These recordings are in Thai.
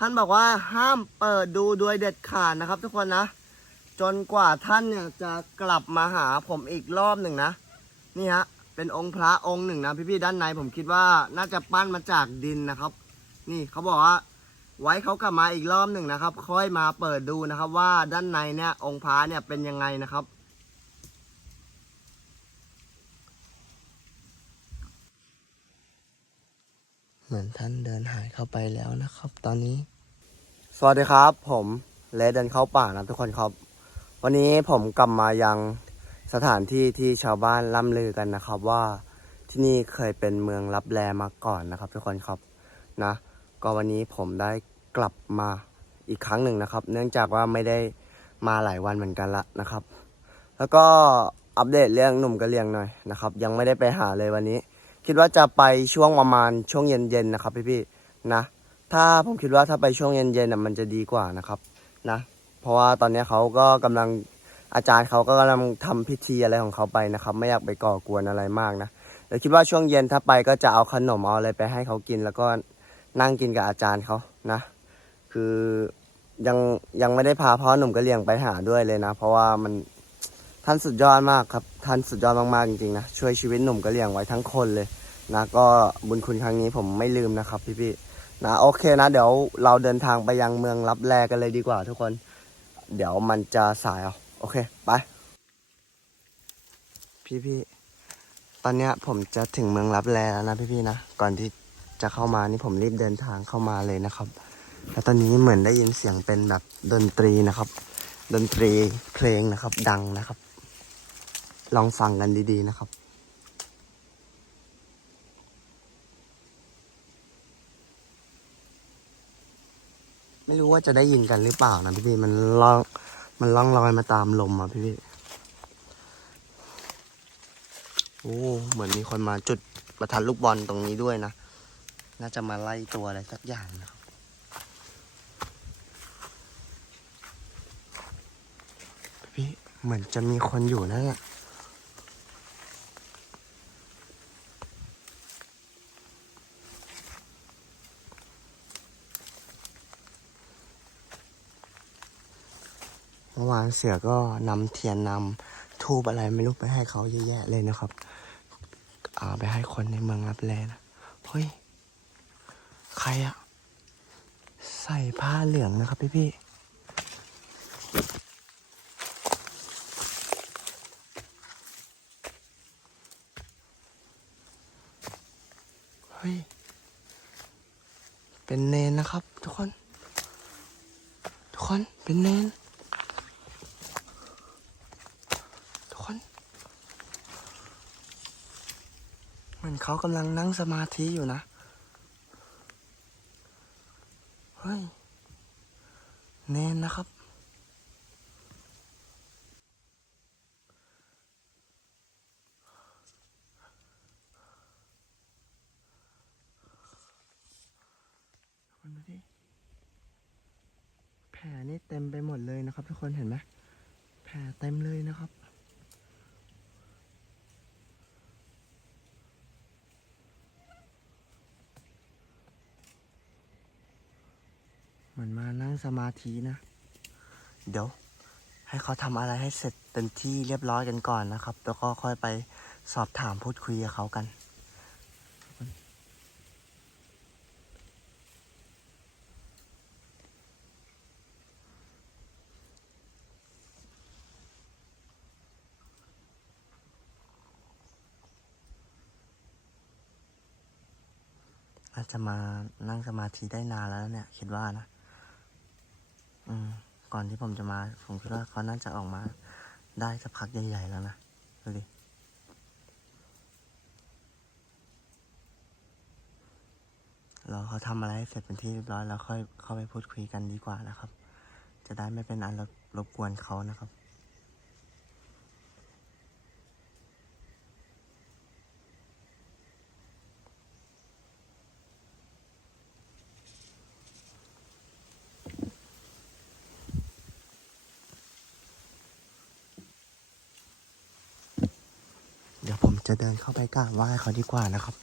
ท่านบอกว่าห้ามเปิดดูโดยเด็ดขาดนะครับ ทุกคนนะ จนกว่าท่านเนี่ยจะกลับมาหาผมอีกรอบหนึ่งนะ นี่ฮะเป็นองค์พระองค์หนึ่งนะพี่ๆด้านในผมคิดว่าน่าจะปั้นมาจากดินนะครับ นี่เขาบอกว่าไว้เขากลับมาอีกรอบหนึ่งนะครับ ค่อยมาเปิดดูนะครับ ว่าด้านในเนี่ยองค์พระเนี่ยเป็นยังไงนะครับ เหมือนท่านเดินหายเข้าไปแล้วนะครับ ตอนนี้ สวัสดีครับ ผมเลเดินเข้าป่านะทุกคนครับ วันนี้ผมกลับมายังสถานที่ที่ชาวบ้านล่ำลือกันนะครับว่าที่นี่เคยเป็นเมืองรับแลมาก่อนนะครับ ทุกคนครับนะ ก็วันนี้ผมได้กลับมาอีกครั้งหนึ่งนะครับ เนื่องจากว่าไม่ได้มาหลายวันเหมือนกันละนะครับ แล้วก็อัปเดตเรื่องหนุ่มกระเลียงหน่อยนะครับ ยังไม่ได้ไปหาเลยวันนี้ คิดว่าจะไปช่วงประมาณช่วงเย็นๆนะครับ พี่ๆนะ ถ้าผมคิดว่าถ้าไปช่วงเย็นๆน่ะมันจะดีกว่านะครับนะ เพราะว่าตอนนี้เขาก็กำลังอาจารย์เขาก็กำลังทำพิธีอะไรของเขาไปนะครับ ไม่อยากไปก่อกวนอะไรมากนะแต่คิดว่าช่วงเย็นถ้าไปก็จะเอาขนมเอาอะไรไปให้เขากิน แล้วก็นั่งกินกับอาจารย์เขานะ คือยังยังไม่ได้พาพ่อหนุ่มกระเลียงไปหาด้วยเลยนะ เพราะว่ามันท่านสุดยอดมากครับท่านสุดยอดมากๆจริงๆนะช่วยชีวิตหนุ่มกระเลียงไว้ทั้งคนเลย นะก็บุญคุณครั้งนี้ผมไม่ลืมนะครับพี่ๆนะโอเคนะ เดี๋ยวเราเดินทางไปยังเมืองรับแลกันเลยดีกว่า ทุกคน เดี๋ยวมันจะสายเอาโอเคไป พี่พี่ๆตอนเนี้ยผมจะถึงเมืองรับแลแล้วนะพี่พี่ๆนะก่อนที่จะเข้ามานี่ผมรีบเดินทางเข้ามาเลยนะครับ แล้วตอนนี้เหมือนได้ยินเสียงเป็นแบบดนตรีนะครับ ดนตรีเพลงนะครับดังนะครับ ลองฟังกันดีๆนะครับ ไม่รู้ว่าจะได้ยินกันหรือเปล่านะพี่พี่มันล่องมันล่องลอยมาตามลมอะพี่พี่โอ้เหมือนมีคนมาจุดประทัดลูกบอลตรงนี้ด้วยนะ น่าจะมาไล่ตัวอะไรสักอย่างนะครับพี่เหมือนจะมีคนอยู่นั่นแหล มื่อวานเสือก็นำเทียนนำทูบอะไรไม่รู้ไปให้เขาเยอะแยะเลยนะครับเอาไปให้คนในเมืองรับแลนะเฮ้ย ใครอะใส่ผ้าเหลืองนะครับพี่พี่เฮ้ย เป็นเนนนะครับ ทุกคน ทุกคนเป็นเนน ทุกคนเหมือนเขา กำลังนั่งสมาธิอยู่นะ เฮ้ย เน้นนะครับ คนดูดิแผลนี่เต็มไปหมดเลยนะครับทุกคนเห็นไหมแผลเต็มเลยนะครับ เหมือนมานั่งสมาธินะ เดี๋ยว ให้เขาทำอะไรให้เสร็จเต็มที่เรียบร้อยกันก่อนนะครับ แล้วก็ค่อยไปสอบถามพูดคุยกับเขากันอาจจะมานั่งสมาธิได้นานแล้วเนี่ย คิดว่านะ ก่อนที่ผมจะมา ผมคิดว่าเขาน่าจะออกมาได้สักพักใหญ่ ๆ แล้วนะ ดูดิ เราเขาทำอะไรให้เสร็จเป็นที่เรียบร้อยแล้วค่อยเข้าไปพูดคุยกันดีกว่านะครับ จะได้ไม่เป็นอันรบรบกวนเขานะครับ เดี๋ยวผม จะเดินเข้าไปกราบไหว้เขาดีกว่านะครับ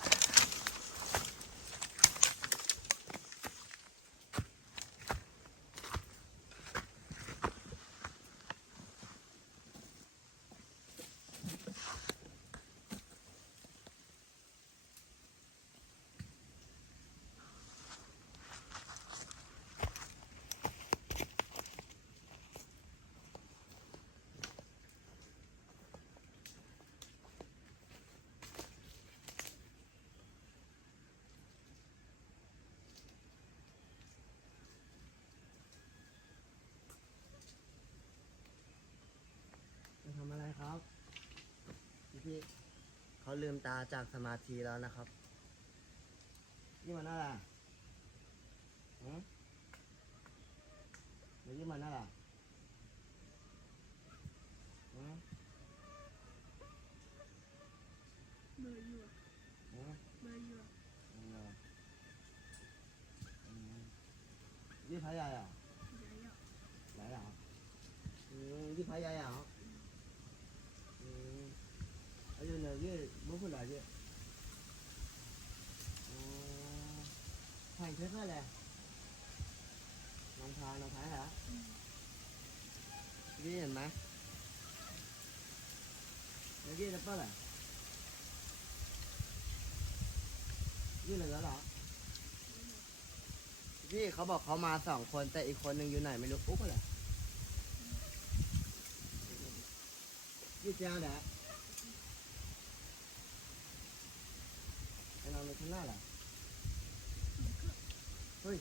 ขาลืมตาจากสมาธิแล้วนะครับ นี่มันอะไรอืมเดี๋ยวนี่มันอะไรหืม เบอร์อยู่ หืม เบอร์อยู่ อืมอืมนี่พายายอะ เดี๋ยวอยู่ ไหนอะอืมนี่พายายอะอืมอายุเนี่ยยี่บุคคลอะไรยี่อ๋อ ผ่านเช็คอะน้องพาน้องพายเหรออืมยี่เห็นไหมแล้วยี่จะเปิดอะไรยี่เหลือเหรอพี่เขาบอกเขามาสองคนแต่อีกคนหนึ่งอยู่ไหนไม่รู้อุ๊บอะไรยี่เจ้าแหละไอ้น้อนในข้างหน้าเหรอ เฮ้ย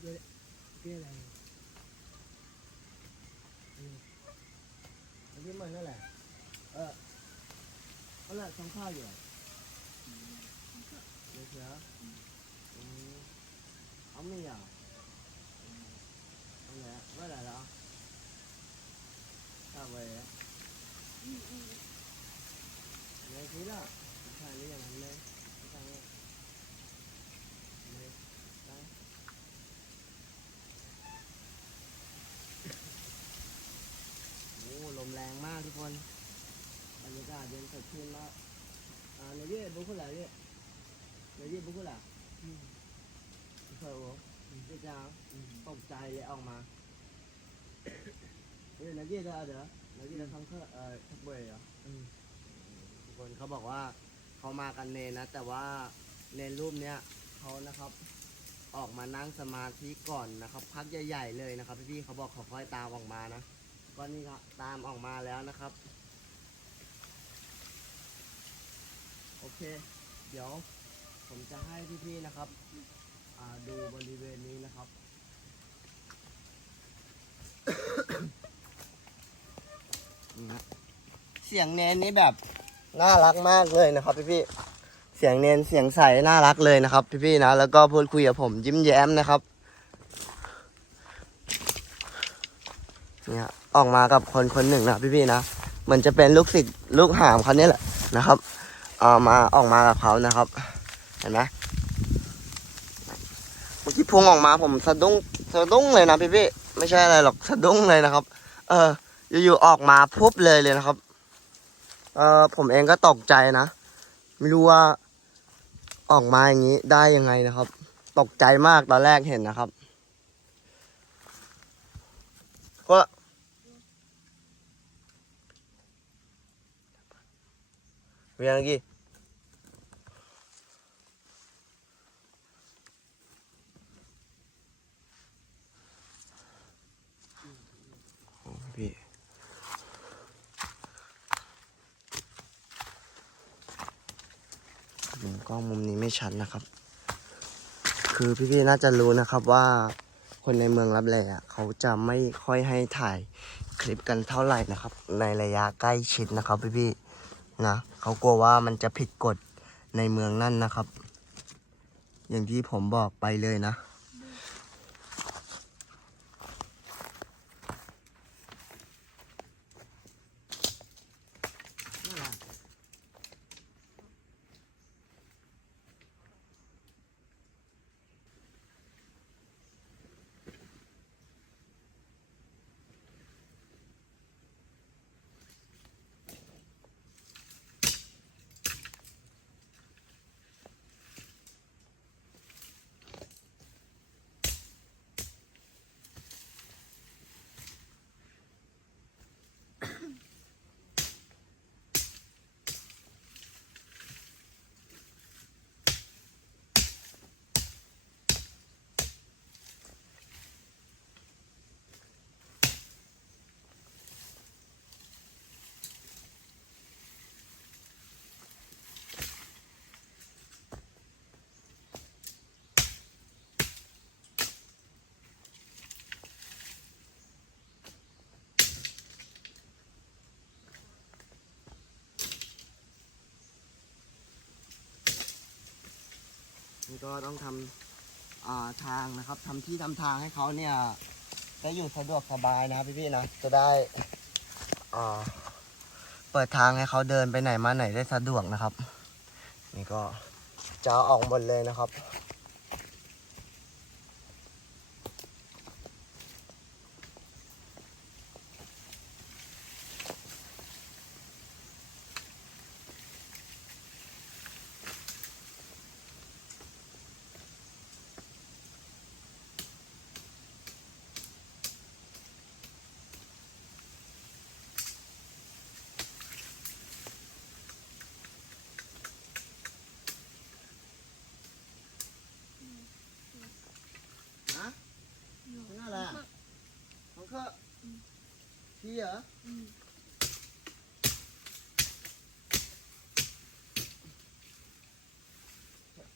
เดี๋ยวเดี๋ยวอะไรอืมอันนี้มันนั่นแหละเไม่อยากเอาไหนอะเมื่อไหร่แล้วข้าวไปอะอืมอืมไหนทีละข้าวนี่อย่างนั้นเลยข้าวเนี่ยเลยไปโอ้ลมแรงมากทุกคนบรรยากาศเย็นสดชื่นมากอ่าในยี่บุคคลอะไรเนี่ยในยี่บุคคลอะไรอืมเคยโอ้พี่จ้าตกใจเลยออกมาเฮ้ยนักเรียนจะเดี๋ยวนักเรียนจะทำเครื่องเอ่อทักเบยเหรอ คนเขาบอกว่าเขามากันเนนนะ แต่ว่าเนนรูปเนี้ยเขานะครับ ออกมานั่งสมาธิก่อนนะครับ พักใหญ่ๆเลยนะครับ พี่ๆเขาบอกเขาค่อยตามออกมานะก็นี่ครับตามออกมาแล้วนะครับ โอเค เดี๋ยวผมจะให้พี่ๆนะครับดูบริเวณนี้นะครับเสียงเนนนี่แบบ น่ารักมากเลยนะครับพี่ๆเสียงเนนเสียงใสน่ารักเลยนะครับ พี่ๆนะแล้วก็พูดคุยกับผมยิ้มแย้มนะครับเนี่ยออกมากับคนคนหนึ่งนะพี่ๆนะเหมือนจะเป็นลูกศิษย์ลูกหามเขาเนี่ยแหละนะครับเอามาออกมากับเขานะครับ เห็นไหมเมื่อกี้พุงออกมาผมสะดุ้งสะดุ้งเลยนะพี่พี่ไม่ใช่อะไรหรอกสะดุ้งเลยนะครับ เอออยู่ๆออกมาพุบเลยเลยนะครับ เออผมเองก็ตกใจนะ ไม่รู้ว่าออกมาอย่างนี้ได้ยังไงนะครับ ตกใจมากตอนแรกเห็นนะครับก็เวียนกี่ พี่มุมกล้อง ชั้นะครับ คือพี่ๆน่าจะรู้นะครับว่าคนในเมืองรับแลอะเขาจะไม่ค่อยให้ถ่ายคลิปกันเท่าไหร่นะครับ ในระยะใกล้ชิดนะครับ พี่ๆนะเขากลัวว่ามันจะผิดกฎในเมืองนั่นนะครับ อย่างที่ผมบอกไปเลยนะ ก็ต้องทำอ่าทางนะครับทำที่ทำทางให้เขาเนี่ยได้อยู่สะดวกสบายนะครับพี่ๆนะจะได้อ่าเปิดทางให้เขาเดินไปไหนมาไหนได้สะดวกนะครับ นี่ก็จะออกหมดเลยนะครับ ฮะ อยู่ นั่นแหละ ของเขาพี่เหรอ อืม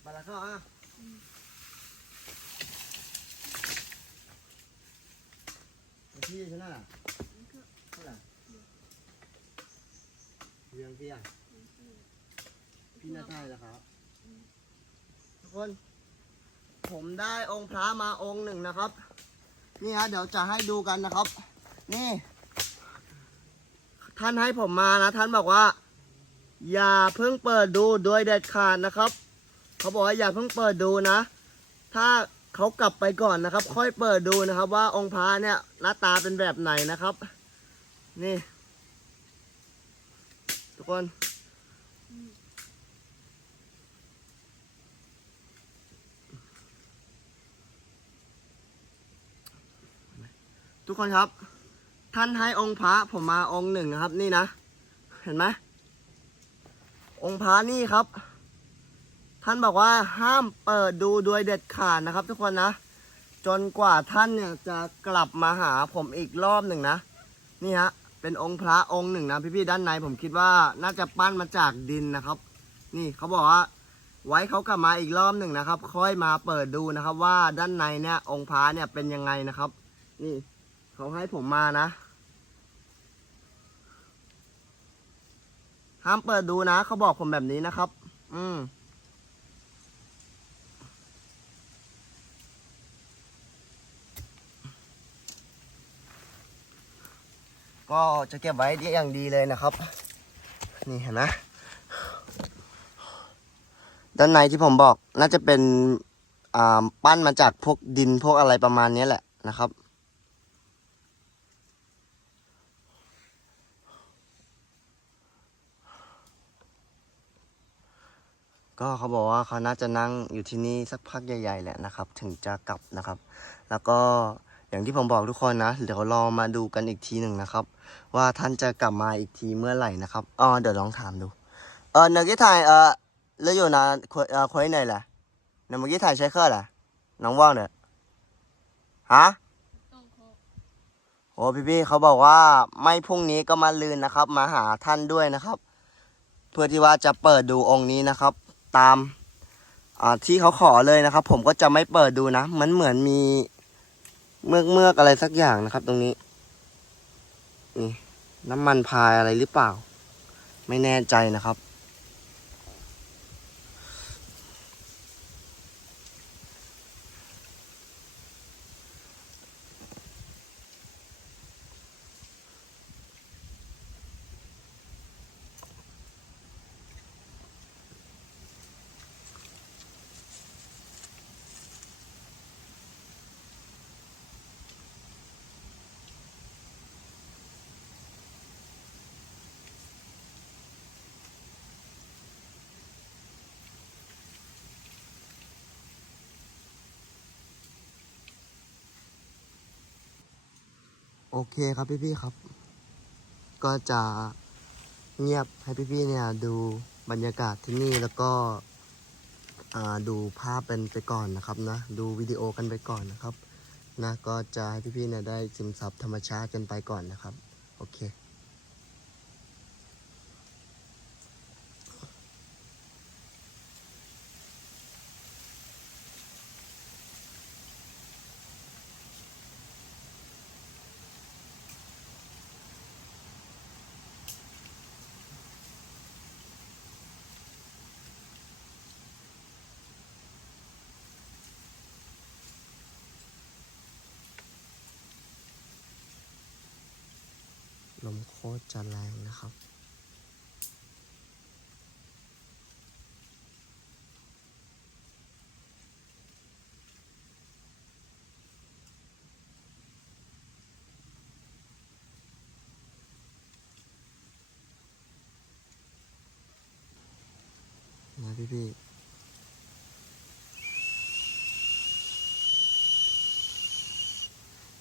มาแล้วก็อะ อืม พี่ใช่ไหม มันก็ เท่าไหร่เรื่อง พี่อะมันก็พี่น่าได้แล้วครับทุกคน ผมได้องค์พระมาองค์หนึ่งนะครับ นี่ฮะเดี๋ยวจะให้ดูกันนะครับ นี่ ท่านให้ผมมานะ ท่านบอกว่า อย่าเพิ่งเปิดดูโดยเด็ดขาดนะครับ เขาบอกว่าอย่าเพิ่งเปิดดูนะ ถ้าเขากลับไปก่อนนะครับ ค่อยเปิดดูนะครับ ว่าองค์พระเนี่ยหน้าตาเป็นแบบไหนนะครับ นี่ ทุกคนทุกคนครับ ท่านให้องค์พระผมมาองค์หนึ่งนะครับ นี่นะ เห็นไหมองค์พระนี่ครับ ท่านบอกว่าห้ามเปิดดูโดยเด็ดขาดนะครับ ทุกคนนะ จนกว่าท่านเนี่ยจะกลับมาหาผมอีกรอบหนึ่งนะ นี่ฮะ เป็นองค์พระองค์หนึ่งนะพี่ๆด้านในผมคิดว่าน่าจะปั้นมาจากดินนะครับ นี่เขาบอกว่าไว้เขากลับมาอีกรอบหนึ่งนะครับ ค่อยมาเปิดดูนะครับว่าด้านในเนี่ยองค์พระเนี่ยเป็นยังไงนะครับ นี่เขาให้ผมมานะห้ามเปิดดูนะเขาบอกผมแบบนี้นะครับ อืม ก็จะเก็บไว้ดีอย่างดีเลยนะครับ นี่เห็นไหมด้านในที่ผมบอกน่าจะเป็นปั้นมาจากพวกดินพวกอะไรประมาณนี้แหละนะครับ ก็เขาบอกว่าเขาน่าจะนั่งอยู่ที่นี่สักพักใหญ่ ๆ แหละนะครับ ถึงจะกลับนะครับ แล้วก็ อย่างที่ผมบอกทุกคนนะ เดี๋ยวรอมาดูกันอีกทีหนึ่งนะครับ ว่าท่านจะกลับมาอีกทีเมื่อไหร่นะครับอ๋อเดี๋ยวลองถามดู เออเมื่อกี้ถ่ายเออเรืออยู่นะคุยเออคุยไหนแหละเมื่อกี้ถ่ายใช้เครื่องแหละน้องว่างเนี่ยฮะโอ้พี่พี่เขาบอกว่าไม่พรุ่งนี้ก็มาลืนนะครับ มาหาท่านด้วยนะครับ เพื่อที่ว่าจะเปิดดูองค์นี้นะครับ ตามอ่าที่เขาขอเลยนะครับ ผมก็จะไม่เปิดดูนะ มันเหมือนมี เมือกเมือกอะไรสักอย่างนะครับ ตรงนี้ นี่ น้ำมันพายอะไรหรือเปล่า ไม่แน่ใจนะครับ โอเคครับพี่ๆครับ ก็จะเงียบให้พี่ๆเนี่ยดูบรรยากาศที่นี่แล้วก็ดูภาพเป็นไปก่อนนะครับนะ ดูวิดีโอกันไปก่อนนะครับนะก็จะให้พี่ๆเนี่ยได้ซึมซับธรรมชาติกันไปก่อนนะครับ โอเค โลมโคตร จะแรงนะครับนะพี่พี่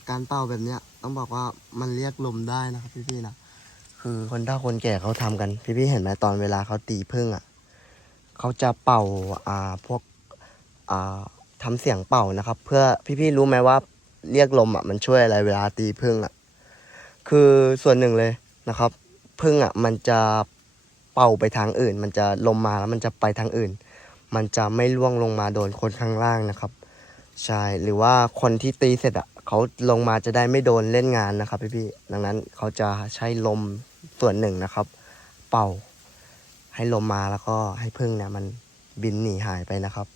การเป่าแบบเนี้ยต้องบอกว่ามันเรียกลมได้นะครับพี่พี่ๆนะ คือคนเฒ่าคนแก่เขาทำกัน พี่พี่เห็นไหมตอนเวลาเขาตีพึ่งอะเขาจะเป่าอ่าพวกอ่าทำเสียงเป่านะครับ เพื่อพี่พี่รู้ไหมว่าเรียกลมอะมันช่วยอะไรเวลาตีพึ่งอะคือส่วนหนึ่งเลยนะครับพึ่งอะมันจะเป่าไปทางอื่น มันจะลมมาแล้วมันจะไปทางอื่น มันจะไม่ล่วงลงมาโดนคนข้างล่างนะครับใช่หรือว่าคนที่ตีเสร็จอะเขาลงมาจะได้ไม่โดนเล่นงานนะครับพี่พี่ๆดังนั้นเขาจะใช้ลม ส่วนหนึ่งนะครับ เป่าให้ลมมาแล้วก็ให้พึ่งเนี่ยมันบินหนีหายไปนะครับ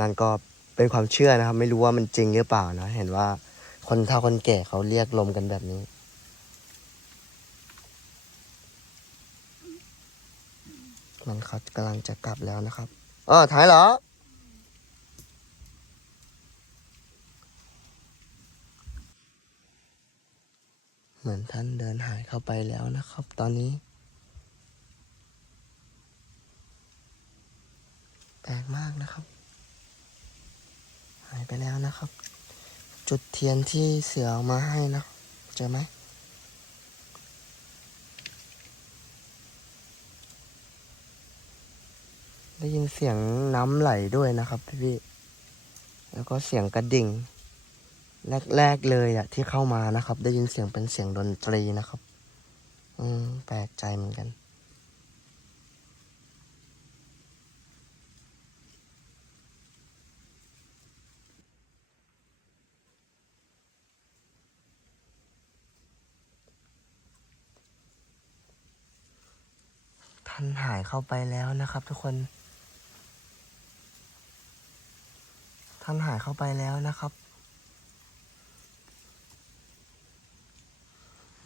นั่นก็เป็นความเชื่อนะครับ ไม่รู้ว่ามันจริงหรือเปล่านะเห็นว่าคนเฒ่าคนแก่เขาเรียกลมกันแบบนี้มันเขากำลังจะกลับแล้วนะครับเออถ่ายเหรอ เหมือนท่านเดินหายเข้าไปแล้วนะครับ ตอนนี้แปลกมากนะครับ หายไปแล้วนะครับ จุดเทียนที่เสือเอามาให้นะเจอไหมได้ยินเสียงน้ำไหลด้วยนะครับพี่พี่ๆแล้วก็เสียงกระดิ่ง แรกๆเลยอะที่เข้ามานะครับ ได้ยินเสียงเป็นเสียงดนตรีนะครับ อืมแปลกใจเหมือนกัน ท่านหายเข้าไปแล้วนะครับทุกคน ท่านหายเข้าไปแล้วนะครับ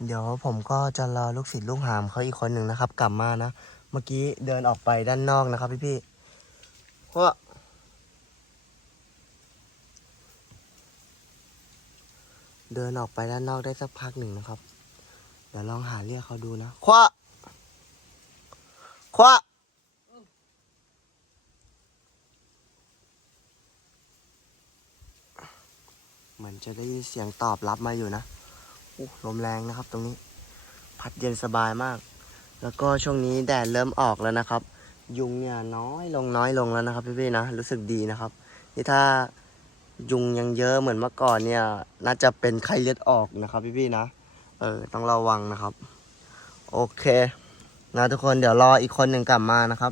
เดี๋ยวผมก็จะรอลูกศิษย์ลูกหามเขาอีกคนหนึ่งนะครับ กลับมานะ เมื่อกี้เดินออกไปด้านนอกนะครับ พี่พี่เพราะเดินออกไปด้านนอกได้สักพักหนึ่งนะครับ เดี๋ยวลองหาเรียกเขาดูนะ คว้าคว้าเหมือนจะได้ยินเสียงตอบรับมาอยู่นะ ลมแรงนะครับ ตรงนี้ พัดเย็นสบายมาก แล้วก็ช่วงนี้แดดเริ่มออกแล้วนะครับ ยุงเนี่ยน้อยลงน้อยลงแล้วนะครับพี่ๆนะรู้สึกดีนะครับนี่ถ้ายุงยังเยอะเหมือนเมื่อก่อนเนี่ย น่าจะเป็นไข้เลือดออกนะครับ พี่ๆนะเออต้องระวังนะครับ โอเคนะทุกคนเดี๋ยวรออีกคนหนึ่งกลับมานะครับ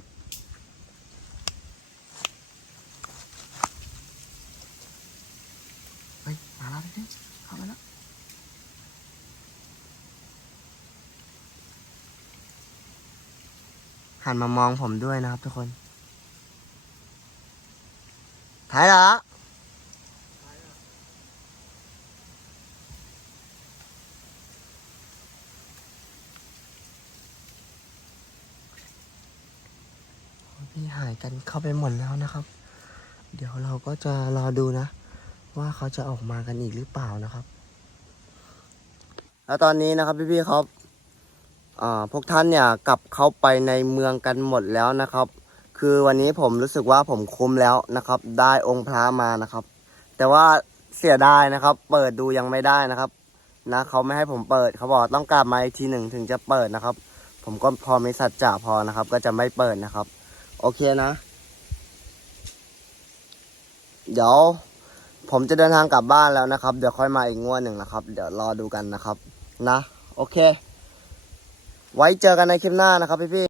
เฮ้ย มาแล้วพี่ๆเข้ามาแล้ว หั นมามองผมด้วยนะครับทุกคนถ่ายเหรอพี่หายกันเข้าไปหมดแล้วนะครับ เดี๋ยวเราก็จะรอดูนะ ว่าเขาจะออกมากันอีกหรือเปล่านะครับ แล้วตอนนี้นะครับพี่ๆครับ พวกท่านเนี่ยกลับเข้าไปในเมืองกันหมดแล้วนะครับ คือวันนี้ผมรู้สึกว่าผมคุ้มแล้วนะครับ ได้องค์พระมานะครับ แต่ว่าเสียดายนะครับ เปิดดูยังไม่ได้นะครับนะเขาไม่ให้ผมเปิดเขาบอกต้องกลับมาอีกทีหนึ่งถึงจะเปิดนะครับ ผมก็พอมีสัจจะพอนะครับ ก็จะไม่เปิดนะครับ โอเคนะ เดี๋ยวผมจะเดินทางกลับบ้านแล้วนะครับ เดี๋ยวค่อยมาอีกงวดหนึ่งนะครับ เดี๋ยวรอดูกันนะครับ นะ โอเค ไว้เจอกันในคลิปหน้านะครับพี่พี่